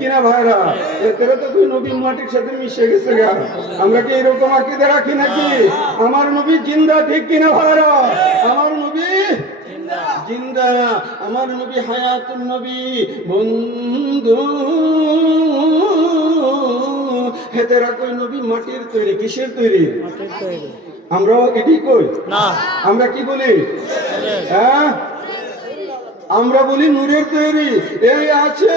কিনা ভাইরা? এতে তো তুই নবী মাটির সাথে মিশে গেছে গা। আমরা কি এরকম আকীদা রাখি নাকি? আমার নবী জিন্দা, ঠিক কিনা ভাইরা? আমার নবী জিন্দা, আমার নবী হায়াতুন নবী। বন্ধু হেতেরা কই নবী মাটির তৈরি, কিসের তৈরি? আমরাও এটি কই না। আমরা কি বলি? হ্যাঁ, আমরা বলি নূরের তৈরি। এই আছে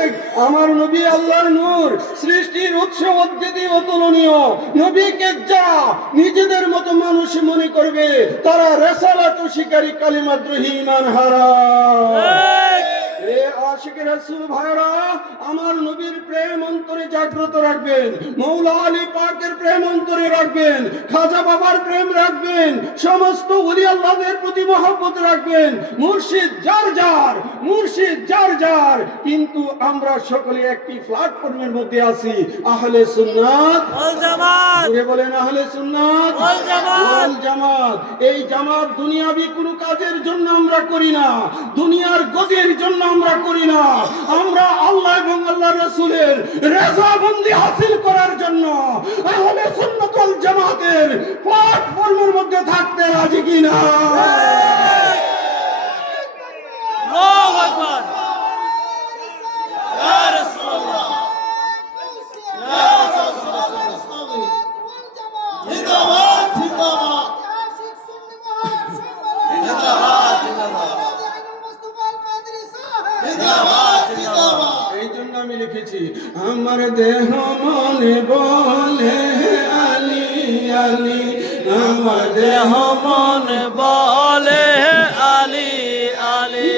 আমার নবী আল্লাহর নূর, সৃষ্টির উৎস, অদ্বিতীয়, অতুলনীয়। নবীকে যা নিজেদের মতো মানুষ মনে করবে তারা রিসালাত শিকারী, কালিমাদ্রোহী, ঈমান হারা। এ আশিক রাসূল ভাইরা, আমার নবীর প্রেম অন্তরে জাগ্রত রাখবেন, মৌলা আলী পাকের প্রেম অন্তরে রাখবেন, খাজা বাবার প্রেম রাখবেন, সমস্ত ওলি আল্লাহদের প্রতি মহব্বত রাখবেন। মুর্শিদ যার যার, মুর্শিদ যার যার, কিন্তু আমরা সকলে একটি প্ল্যাটফর্মের মধ্যে আছি, আহলে সুন্নাত ওয়াল জামাত। জোরে বলেন আহলে সুন্নাত ওয়াল জামাত। এই জামাত দুনিয়াবি কোনো কাজের জন্য আমরা করি না, দুনিয়ার গদির জন্য আমরা করি না। আমরা আল্লাহ এবং আল্লাহর রাসূলের রেজাবন্দি হাসিল করার জন্য আহলে সুন্নাত ওয়াল জামাতের প্ল্যাটফর্মের মধ্যে থাকতে রাজি কিনা? আল্লাহু আকবার। ইয়া রাসূলুল্লাহ, জিন্দাবাদ, জিন্দাবাদ, এই জন্য আমি লিখেছি, আমার দেহ মনে বলে আলী আলী, আমার দেহ মনে বলে আলী আলী,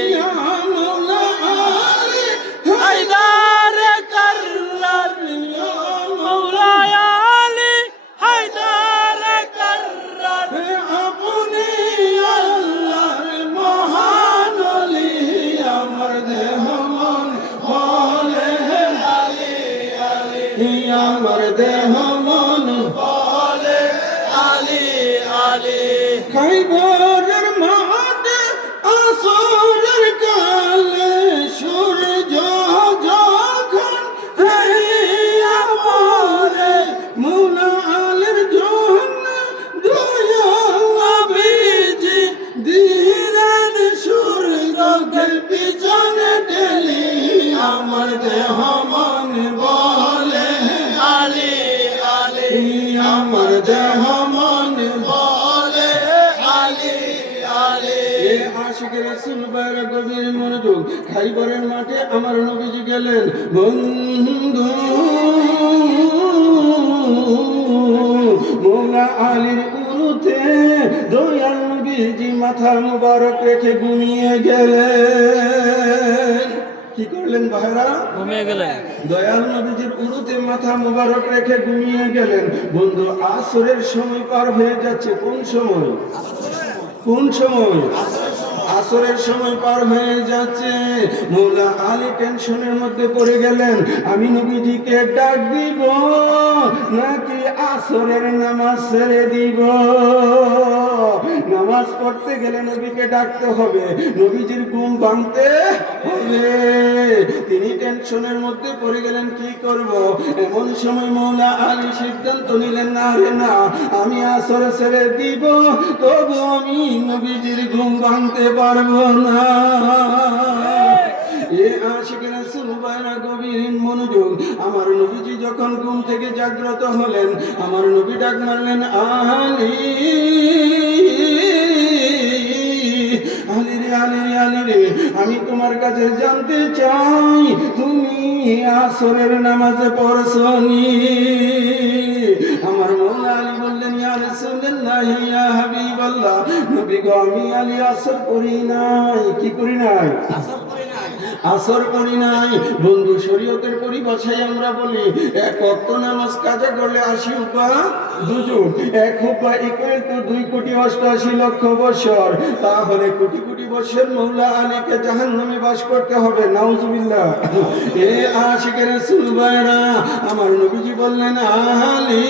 হায়দার কাররার, মৌলা আলী হায়দার কাররার, আপনি আল্লাহর মহান ওলি, আমার দেহ মন বলে আলী আলী, আমার দেহ মন বলে আলী আলী। খাইবরের মাঠে আসরের কালে সূর্য যখন হেরিয়া পড়ে, মৌলা আলীর জন্য দয়াল নবীজি দিলেন সূর্যকে পিছনে ঠেলি, আমার দেহ মন বলে আলী আলী, আমার দেহ মন বলে আলী আলী। এ আশিক রাসূল ভাইরা গভীর মনোযোগ। খাইবরের মাঠে আমার নবীজি গেলেন, বন্ধু মৌলা আলীর উরুতে দয়াল নবীজি মাথা মুবারক রেখে ঘুমিয়ে গেলেন। কি করলেন ভাইরা? ঘুমিয়ে গেলেন। দয়াল নবীজির উরুতে মাথা মুবারক রেখে ঘুমিয়ে গেলেন। বন্ধু আসরের সময় পার হয়ে যাচ্ছে। কোন সময়? কোন সময়? আসরের সময় পার হয়ে যাচ্ছে। মৌলা আলী টেনশনের মধ্যে পড়ে গেলেন, আমি নবীজিকে ডাক দিব নাকি আসরের নামাজ ছেড়ে দিব? নামাজ পড়তে গেলে নবীকে ডাকতে হবে, নবীজির ঘুম ভাঙতে হবে। তিনি টেনশনের মধ্যে পড়ে গেলেন, কি করব? এমন সময় মৌলা আলী সিদ্ধান্ত নিলেন, না রে না, আমি আসর ছেড়ে দিব, তবু আমি নবীজির ঘুম ভাঙতে পারবো না। এ আশিক রাসূল ভাইরা গভীর মনোযোগ। আমার নবীজি যখন ঘুম থেকে জাগ্রত হলেন, আমার নবী ডাক মারলেন, আলী আলী রে, আলী রে, আলী রে, আমি তোমার কাছে জানতে চাই তুমি আসরের নামাজে পড়ছনি? আমার মৌলা আলী বললেন, ইয়া রাসূলুল্লাহ, ইয়া হাবিবাল্লাহ, নবী গো, আমি আলী আসর করি নাই। কি করি নাই? আসর করি নাই। বন্ধু, শরীয়তের পরিভাষায় আমরা বলি, এক ওয়াক্ত নামাজ কাজা করলে 80 উপা দুজুন, এক উপা ইকুয়াল টু 2,88,00,000 বছর। তাহলে কোটি কোটি বছর মৌলা আলীকে জাহান্নামে বাস করতে হবে। নাউজুবিল্লাহ। এ আশিক রাসূল ভাইরা, আমার নবীজি বললেন, আলী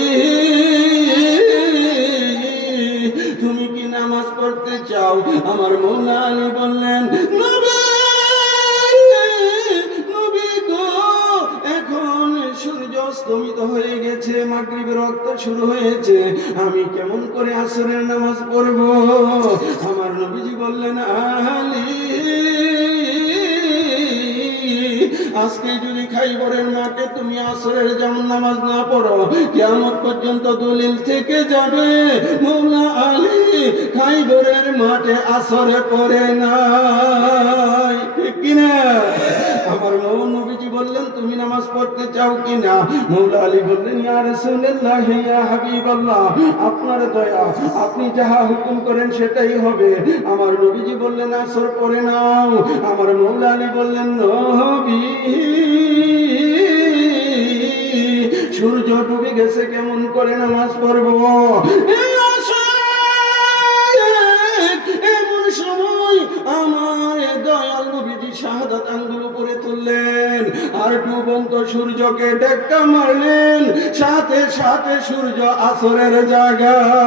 তুমি কি নামাজ পড়তে চাও? আমার মৌলা আলী বললেন, নবী গো, এখন অস্তমিত হয়ে গেছে, মাগরিবের রক্ত শুরু হয়েছে, আমি কেমন করে আসরের নামাজ পড়ব? আমার নবীজি বললেন, আলী, আজকে যদি খাইবরের মাঠে তুমি আসরের যেমন নামাজ না পড়ো, কিয়ামত পর্যন্ত দলিল থেকে যাবে মওলা আলী খাইবরের মাঠে আসরে পড়ে নাই। ঠিক কিনা? আমার নবীজি বললেন, তুমি নামাজ পড়তে চাও কিনা? মওলা আলী বললেন, ইয়া রাসূলুল্লাহ, ইয়া হাবিবাল্লাহ, আপনার দয়া, আপনি যাহা হুকুম করেন সেটাই হবে। আমার নবীজি বললেন, আসর পড়ে নাও। আমার মওলা আলী বললেন, নবী, সূর্য ডুবে গেছে, কেমন করে নামাজ পড়বো? এমন সময় আমার দয়াল নবীজি শাহাদাত আঙ্গুল উপরে তুললেন আর ডুবন্ত সূর্যকে ধাক্কা মারলেন, সাথে সাথে সূর্য আসরের জায়গায়।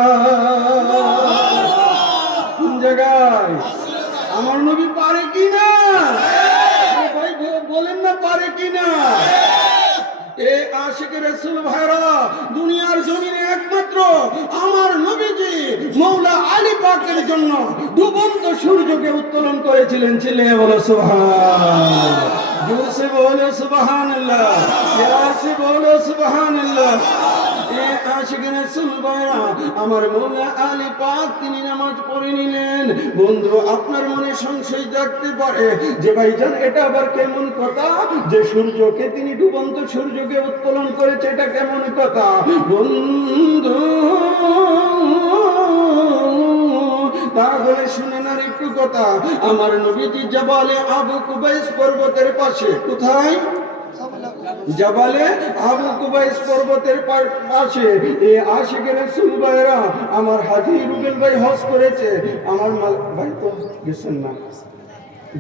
আমার নবী পারে কিনা? ভাই বলেন না, পারে কিনা? এ আশিক রাসূল ভাইরা, দুনিয়ার জমিনে একমাত্র আমার নবীজি মওলা আলী পাকের জন্য ডুবন্ত সূর্যকে উত্তোলন করেছিলেন। ছিলে বলো সুবহান, জোরে বলো সুবহানাল্লাহ, ইয়াসে বলো সুবহানাল্লাহ। এ আশিক রাসূল ভাইরা, আমার মওলা আলী পাক তিনি নামাজ পড়ে নিলেন। বন্ধু, আপনার মনে সংশয় থাকতে পারে যে ভাইজান এটা আবার কেমন কথা যে সূর্যকে তিনি ডুবন্ত সূর্যকে উত্তোলন করেছে, এটা কেমন কথা? বন্ধু, তাহলে শুনেন আর একটু কথা। আমার নবীজি জাবালে আবু কুবাইস পর্বতের পাশে, কোথায়? জাবালে আবু কুবাইস পর্বতের পাশে এই আশিক রাসূল ভাইরা, আমার হাজী রুবেল ভাই হজ করেছে। আমার ভাই তো গেছেন না,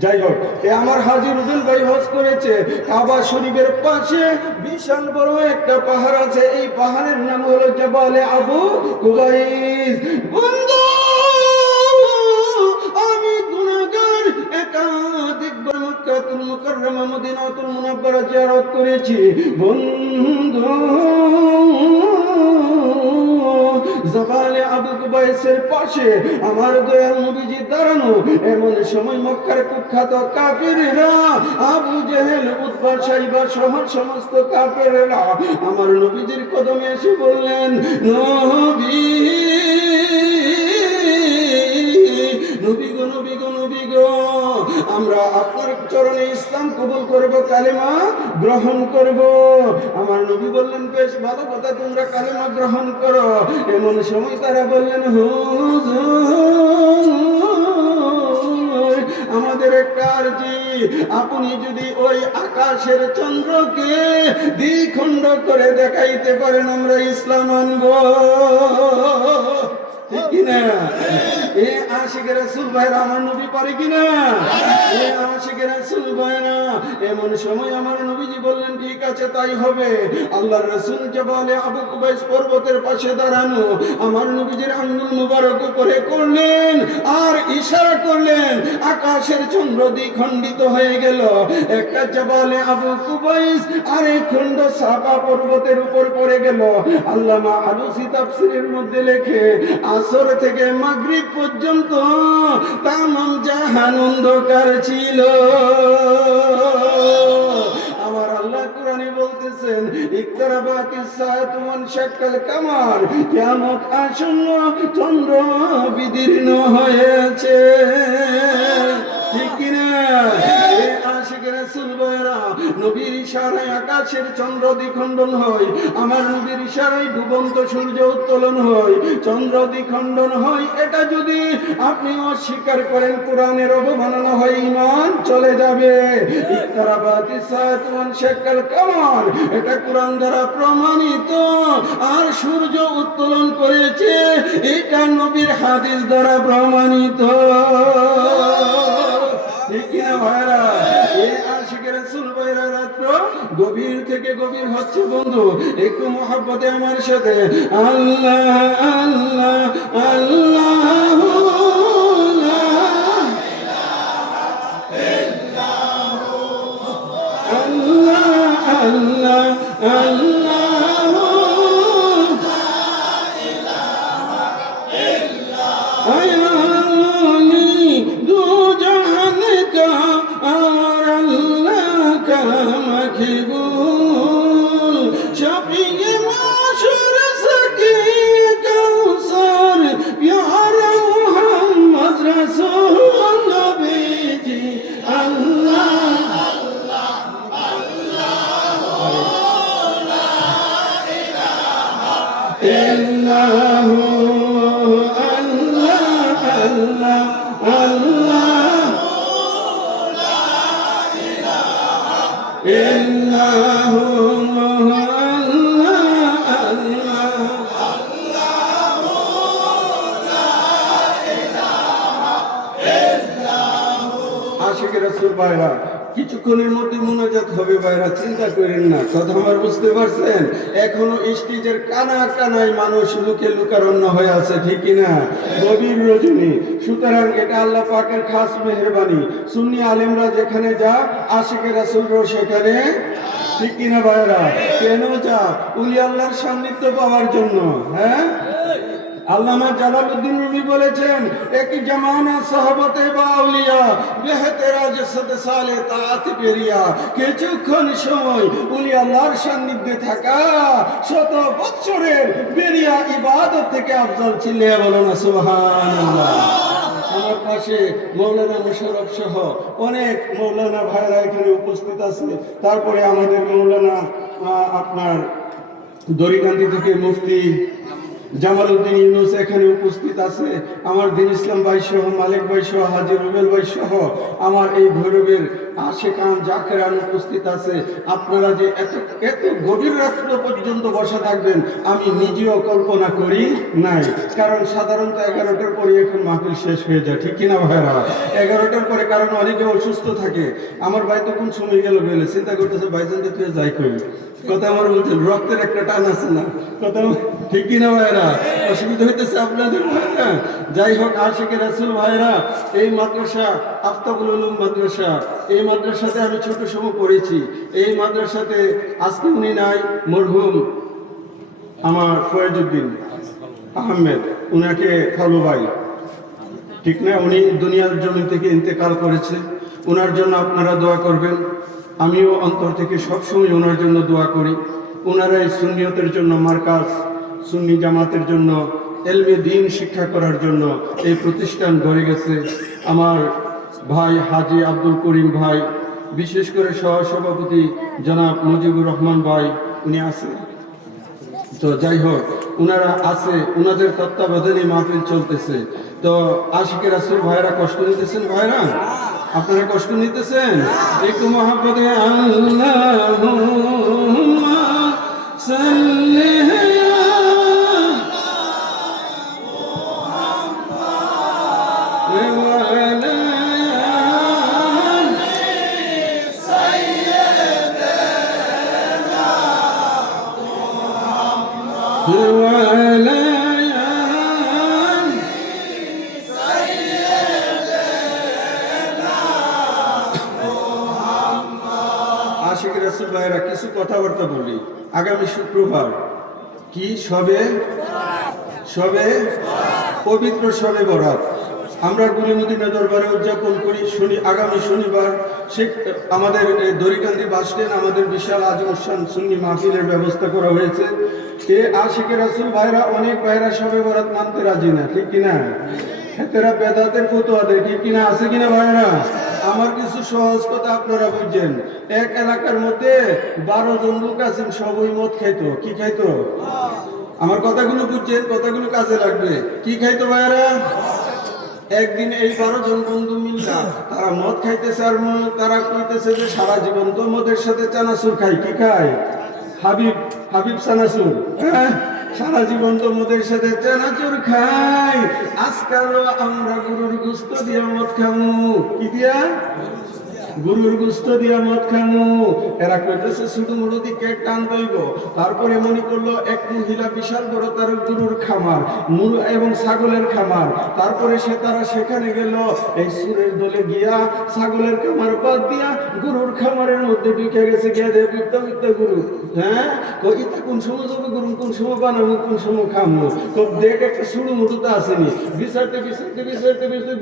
যাই হোক, আমার হাজী রুবেল ভাই হজ করেছে। কাবা শরীফের পাশে বিশাল বড় একটা পাহাড় আছে, এই পাহাড়ের নাম হলো জাবালে আবু কুবাইস। বন্ধু, আমি গুনাহগার, একাধিকবার মক্কাতুল মুকাররমা মদিনাতুল মুনাওয়ারা জিয়ারত করেছি। বন্ধু, জাবালে আবু কুবাইসের পাশে আমার দয়াল নবীজি দাঁড়ানো। এমন সময় মক্কার কুখ্যাত কাফিররা, আবু জেহেল, উতবা, সাইবা সহ সমস্ত কাফিররা আমার নবীজির কদমে এসে বললেন, নবী, নবী গো, নবী গো, নবী গো, আমরা আপনার চরণে ইসলাম কবুল করব, কালেমা গ্রহণ করব। আমার নবী বললেন, বেশ ভালো কথা, তোমরা কালেমা গ্রহণ করো। এমন সময় তারা বললেন, হুজুর, আমাদের একটা আরজি, আপনি যদি ওই আকাশের চন্দ্রকে দ্বিখণ্ড করে দেখাইতে পারেন, আমরা ইসলাম আনব। ঠিক কিনা? এ আশিক রাসূল ভাইরা, আমার নবী পারে কিনা? এ আশিক রাসূল ভাইরা, এমন সময় আমার নবীজি বললেন, ঠিক আছে, তাই হবে। আল্লাহর রাসূল জাবালে আবু কুবাইস পর্বতের পাশে দাঁড়ানো, আমার নবীজির আঙ্গুল মুবারক উপরে করলেন আর ইশারা করলেন, আকাশের চন্দ্র দ্বিখণ্ডিত হয়ে গেল। একটা জাবালে আবু কুবাইস আর এক খণ্ড সাফা পর্বতের উপর পড়ে গেল। আল্লামা আলুসি তাফসীরের মধ্যে লেখে, আসর থেকে মাগরিব পর্যন্ত তামাম জাহান অন্ধকার ছিল। আমার আল্লাহ কুরআনে বলতেছেন, ইকতারাবাতিস সাআতু ওয়ানশাক্কাল কামার, কিয়ামত আসন্ন, চন্দ্র বিদীর্ণ হয়েছে। ঠিক কিনা? আশিক রাসূল ভাইরা, নবীর ইশারায় আকাশের চন্দ্র দ্বিখণ্ডন হয়, আমার নবীর ইশারায় ডুবন্ত সূর্য উত্তোলন হয়, চন্দ্র দ্বিখণ্ডন হয়। এটা যদি আপনি অস্বীকার করেন, কোরআনের অবমাননা হয়, ঈমান চলে যাবে। ইকতারাবাতিস সাআতু ওয়ানশাক্কাল কামার, এটা কোরআন দ্বারা প্রমাণিত। আর সূর্য উত্তোলন করেছে, এটা নবীর হাদিস দ্বারা প্রমাণিত। ঠিক কিনা ভাইরা? এই আশিক রাসূল ভাইরা, রাত্র গভীর থেকে গভীর হচ্ছে। বন্ধু, একটু মহব্বতে আমার সাথে আল্লাহ আল্লাহ আল্লাহ আল্লাহ আল্লাহ আল্লাহ রকিবুল শফিয়ে মাশুর সাকি কাউসার প্যার মুহাম্মদ রাসূল নবীজি আল্লাহ ইল্লাহু আল্লাহ আল্লাহ আল্লাহ ইল্লাহু আল্লাহ আল্লাহ। আশিক রাসূল ভাইরা, কিছুক্ষণের মধ্যে মুনাজাত হবে ভাইরা, চিন্তা করেন না, কথা আমার বুঝতে পারছেন? এখনো স্টেজের কানা কানায় মানুষ লুকে লুকারণ্য হয়ে আছে, ঠিক কিনা? গভীর রজনী, সুতরাং এটা আল্লাহ পাকের খাস মেহেরবানি। সুন্নি আলেমরা যেখানে যা, আশিক রাসূলরাও সেখানে, ঠিক কিনা ভাইরা? কেন যা? উলি আল্লাহর সান্নিধ্য পাওয়ার জন্য। হ্যাঁ, আল্লামা জালালউদ্দিন রুমি বলেছেন, এক জামানা সাহাবতে বা আউলিয়া বেহতেরাজ সদ সালে তাআত পেরিয়া, কিছুক্ষণ সময় উলি আল্লাহর সান্নিধ্যে থাকা শত বৎসরের বেরিয়া ইবাদত থেকে আফজল। চিল্লিয়ে বলো না সুবহানাল্লাহ। আমার পাশে মৌলানা মুশাররফ সহ অনেক মৌলানা ভাইরা এখানে উপস্থিত আছে। তারপরে আমাদের মৌলানা আপনার দড়িকান্দি থেকে মুফতি জামালউদ্দিন ইউনুস এখানে উপস্থিত আছে। আমার দিন ইসলাম ভাই সহ, মালিক ভাই সহ, হাজী রুবেল ভাই সহ আমার এই ভৈরবের আশেকান জাকেরান উপস্থিত আছে। আপনারা যে এত এত গভীর রাত্র পর্যন্ত বসা থাকবেন আমি নিজেও কল্পনা করি নাই। কারণ সাধারণত 11টার পরে এখন মাহফিল শেষ হয়ে যায়, ঠিক কিনা ভাইরা? 11টার পরে, কারণ অনেকে অসুস্থ থাকে। আমার ভাই তো কোন সময় গেল বলে চিন্তা করতেছে, ভাইজান তো তুই যাই করি, কথা আমার বলছেন, রক্তের একটা টান আছে না, কথা ঠিক কিনা ভাইরা? অসুবিধা হইতেছে আপনাদের ভাইরা? যাই হোক, আশিক রাসূল ভাইরা, এই মাদ্রাসা আফতাবুল উলুম মাদ্রাসা, এই মাদ্রাসাতে আমি ছোট সময় পড়েছি। এই মাদ্রাসাতে আজকে উনি নাই, মরহুম আমার ফয়েজউদ্দিন আহমেদ, উনাকে ফলো ভাই, ঠিক না? উনি দুনিয়ার জমিন থেকে ইন্তেকাল করেছে। ওনার জন্য আপনারা দোয়া করবেন। আমিও অন্তর থেকে সবসময় ওনার জন্য দোয়া করি। ওনারা এই সুন্নিয়তের জন্য, মার্কাজ সুন্নি জামাতের জন্য, এলমে দ্বীন শিক্ষা করার জন্য এই প্রতিষ্ঠান গড়ে গেছে। আমার ভাই হাজী আব্দুল করিম ভাই, বিশেষ করে সহসভাপতি জনাব মুজিবুর রহমান ভাই, উনি আছে তো। যাই হোক, ওনারা আছে, ওনাদের তত্ত্বাবধানে মাহফিল চলতেছে। তো আশিক রাসূল ভাইরা কষ্ট নিতেছেন? ভাইরা আপনারা কষ্ট নিতেছেন? একটু মহব্বতে আল্লাহুম্মা সাল্লি আশিক রাসূল ভাইরা, কিছু কথাবার্তা বলি। আগামী শুক্রবার কি সবে পবিত্র সবে বরাত আমরা গুলিমদিনা দরবারে উদযাপন করি। আগামী শনিবার আমাদের দড়িকান্দি বাস স্ট্যান্ড আমাদের বিশাল আজমশান সুন্নি মাহফিলের ব্যবস্থা করা হয়েছে। আশিক রাসূল ভাইরা, অনেক ভাইরা সবে বরাত মানতে রাজি না, ঠিক কিনা? এরা বেদাতের ফতোয়া দেয়, ঠিক কিনা? আছে কিনা ভাইরা? আমার কিছু সহজ কথা আপনারা বুঝছেন। এক এলাকার মধ্যে 12 জন লোক আছেন, সবই মদ খাইতো। কি খাইতো? আমার কথাগুলো বুঝছেন, কথাগুলো কাজে লাগবে। কি খাইতো ভাইরা? একদিন এই 12 জন বন্ধু মিল্লা তারা মদ খাইতেছে, আর তারা কইতেছে যে সারা জীবন তো মদের সাথে চানাচুর খাই। কি খায়? হাবিব চানাচুর। হ্যাঁ, সারা জীবন তো মদের সাথে চানাচুর খাই, আজকালও আমরা গরুর গোশত দিয়ে মদ খামু। কি দিয়া? গরুর গোশত দিয়া মদ খামু। এরা কইতেছে শুধু মুড়ো দিকে টান দইব। তারপরে মনে করলো এক মহিলা বিশাল বড় তার গরুর খামার, মুরু এবং ছাগলের খামার। তারপরে তারা সেখানে গেল, এই সুরের দলে গিয়া ছাগলের খামার বাদ দিয়া গরুর খামারের মধ্যে ঢুকে গেছে। গিয়া দেয় বিদ্যা গরু। হ্যাঁ, তো এটা কোন সময় যাবে গরু, কোন সময় বানাবো, কোন সময় খামো। তো দেখ একটা শুরু মুড়ুতে আসেনি। বিচারতে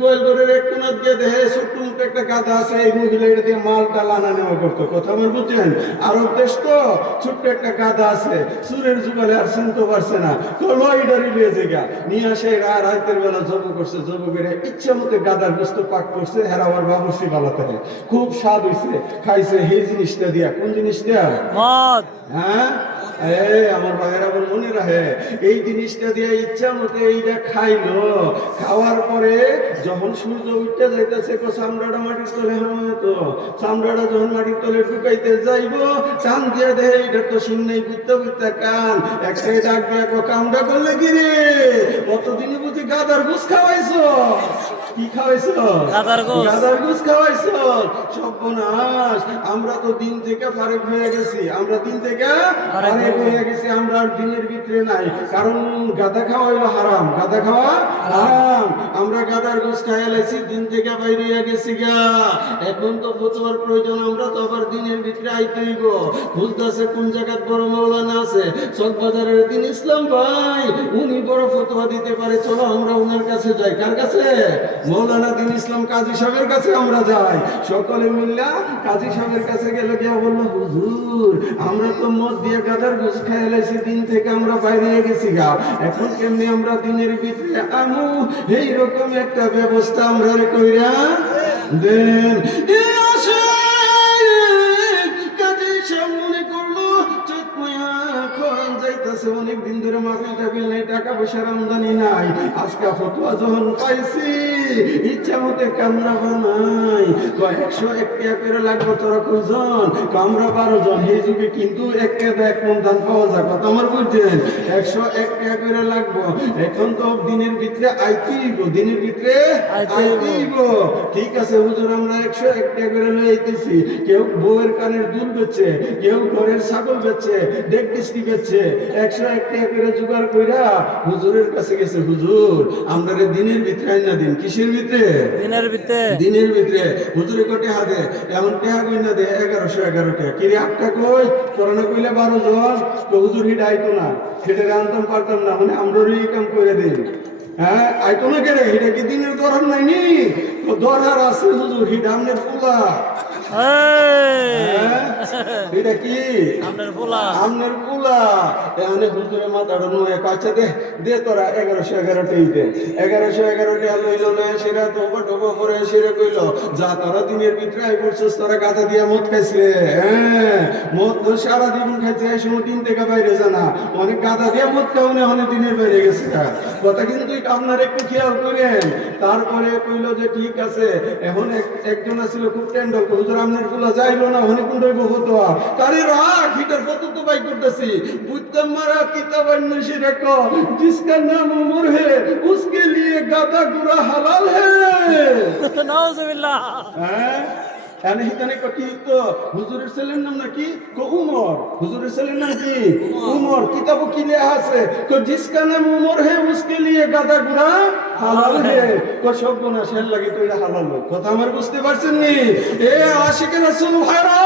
গোয়াল ঘরের এক কোনাত গিয়ে দেখে ছোট্ট মুখে একটা গাধা আছে। এই মহিলা মহিলা এটা দিয়ে মালটা আনা নেওয়া করতো, কথা আমার বুঝছেন? আরব দেশ তো, ছোট্ট একটা গাদা আছে, সুরের যুগালে আর চিনতে পারছে না, লইডারি লিয়ে জায়গা নিয়ে আসে, রাতের বেলা জব করছে, জব করে ইচ্ছা মতো গাদার গোস্ত পাক করছে, হেরা আমার বাবুসি বালাতে খুব স্বাদ হয়েছে, খাইছে এই জিনিসটা দিয়া। কোন জিনিসটা? মদ। হ্যাঁ, আমার ভাইয়েরা আবার মনে রাখে, এই জিনিসটা দিয়ে ইচ্ছা মতো এইটা খাইলো। খাওয়ার পরে যখন সূর্য উঠতে যাইতেছে, চামড়াটা মাটির তলে হামে, তো চামড়াটা যখন মাটির তলে ঢুকাইতে যাইব, টান দিয়ে দেয় এটা তো সিন্নাই বুঝতে বুঝতে কান একটাই ডাক দিয়ে কামড়া করলে কি রে, কতদিনই বুঝি গাদার ঘুষ খাওয়াইছ? কি খাওয়াইছ? গাদার ঘুষ খাওয়াইছ। সর্বনাশ, আমরা তো দিন থেকে ফারেক হয়ে গেছি, আমরা দিন থেকে ফারেক হয়ে গেছি, আমরা আর দিনের ভিতরে নাই। কারণ গাদা খাওয়া হইলো হারাম, গাদা খাওয়া হারাম। আমরা গাদার ঘুষ খাইয়া লাইছি, দিন থেকে বাইরে হয়ে গেছি গা। এখন তো ফতোয়ার প্রয়োজন, আমরা তো আবার দিনের ভিতরে আইতে হইব। বুঝতেছে কোন জায়গায় বড় মাওলানা আছে, চকবাজারের দিন ইসলাম ভাই, উনি বড় ফতোয়া দিতে পারে, চলো আমরা ওনার কাছে যাই। কার কাছে? মৌলানা দিন ইসলাম কাজী সাহেবের কাছে আমরা যাই। সকলে মিল্লা কাজী সাহেবের কাছে গেলে কেউ বললো, হুজুর আমরা তো মদ দিয়ে গাদার ঘুষ খাই লাইছি, দিন থেকে আমরা বাইরে গেছি গা, এখন কেমনি আমরা দিনের ভিতরে আমু? এইরকম একটা ব্যবস্থা আমরা কইরা দেন। অনেক দিন ধরে মাহফিল টাফিল নাই, টাকা পয়সার আমদানি নাই, আজকে ফতোয়া যখন পাইছি ইচ্ছা মতে কামরা বানাই। 101 টাকা করে লাগবে, তোরা কয়জন? আমরা 12 জন। এই যুগে কিন্তু 1 টাকা 1 মণ ধান পাওয়া যায়, কথা আমার বুঝছেন? 101 টাকা করে লাগবো। এখন তো দিনের ভিতরে আইতেইব, দিনের ভিতরে আইতেইব। ঠিক আছে হুজুর, আমরা 101 টাকা করে লয়ে আইতেছি। কেউ বউয়ের কানের দুল বেচছে, কেউ ঘরের ছাগল বেচছে, দেখ কিস্তি বেচছে, 101 টাকা করে জোগাড় কইরা হুজুরের কাছে গেছে। হুজুর আমরা দিনের ভিতরে আইনা দিন। কিসের ভিতরে? দিনের ভিতরে। দিনের ভিতরে। হুজুরে কোটে হাতে এমন টাকা কইনা দে 1111 টাকা। কিরে 8 টাকা কই? করোনা কইলে 12 জন। তো হুজুর হিট আইতো না, সেটা আনতাম পারতাম না, মানে আমরাই কাম করে দিন। হ্যাঁ, আইতো না কেন? এটা কি দিনের দরকার নাইনি? তো দরকার আছে হুজুর, হিট আমনের পোলা। এটা কি? আমনের পোলা। আমনের পোলা। এখানে হুজুরে মাথাটা নয়, আচ্ছা দে দে তোরা 1111 টাইতে 1111 টাকা লইল না, সেটা টোবা টোবা করে সেটা কইল, যা তোরা দিনের ভিতরে আই পড়ছিস, তোরা গাথা দিয়া মদ খাইছিলে। হ্যাঁ, মদ তো সারা জীবন খাইছে, এই সময় দিন থেকে বাইরে জানা, অনেক গাথা দিয়া মদ খাওনে অনেক দিনের বাইরে গেছে। কথা কিন্তু আপনার একটু খেয়াল করেন। তারপরে কইল যে ঠিক আছে। এখন একজন আছিল খুব টেন্ডার, হুজুর আমনের পোলা যাইলো না, অনেক কোন ফতোয়া, তারে রাখ হিটার ফটো তো বাই করতেছি, বুঝতাম মারা কিতাব अन्य रखो, जिसका नाम उमर है उसके लिए गादा गुरा हलाल है। नाउजुबिल्लाह। এনে হিতানে কটি তো হুজুরের ছেলের নাম নাকি? উমর। হুজুরের ছেলের নাম কি? উমর। কিতাবও কি লেখা আছে? তো जिसका नाम उमर है उसके लिए गादा गुरा হালাল হে। কো সব না শেল লাগি তো এটা হালাল। কথা আমার বুঝতে পারছেন নি? এ আশিকে রাসূল ভাইরা,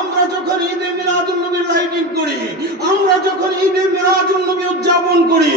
আমরা যখন ঈদে মিলাদুন নবীর লাইটিং করি, আমরা যখন ঈদে মিলাদুন নবী উদযাপন করি,